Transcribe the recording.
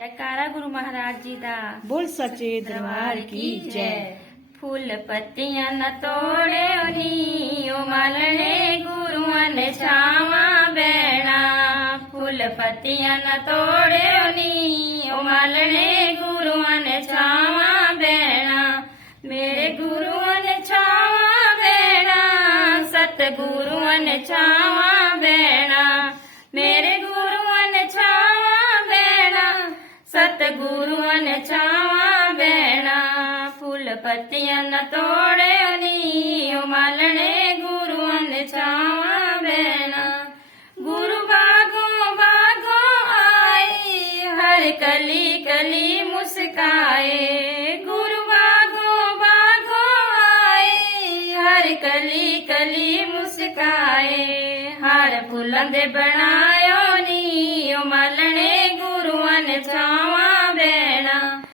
जयकारा गुरु महाराज जी दा। बोल सच्चे दरबार की जय। फूल पत्तियां न तोड़े नी ओ मालने गुरुआं ने छावा बैणा। फूल पत्तियां न तोड़े नी ओ मालने गुरुआं ने छावा बैणा। मेरे गुरुआं ने छावा बैणा, सतगुरुआं ने छावा बैणा। मेरे गुरुआं ने छावा बैणा, सतगुरुआं ने छावा बैणा। फूल पत्तियां न तोड़े नी ओ मालने गुरुआं ने छावा बैणा। गुरु बागों बागों आए, हर कली कली मुस्काए। गुरु बागों बागों आए, हर कली कली मुस्काए। हार फुल्लां दे बनायो नी ओ मालने गुरुआं ने छावा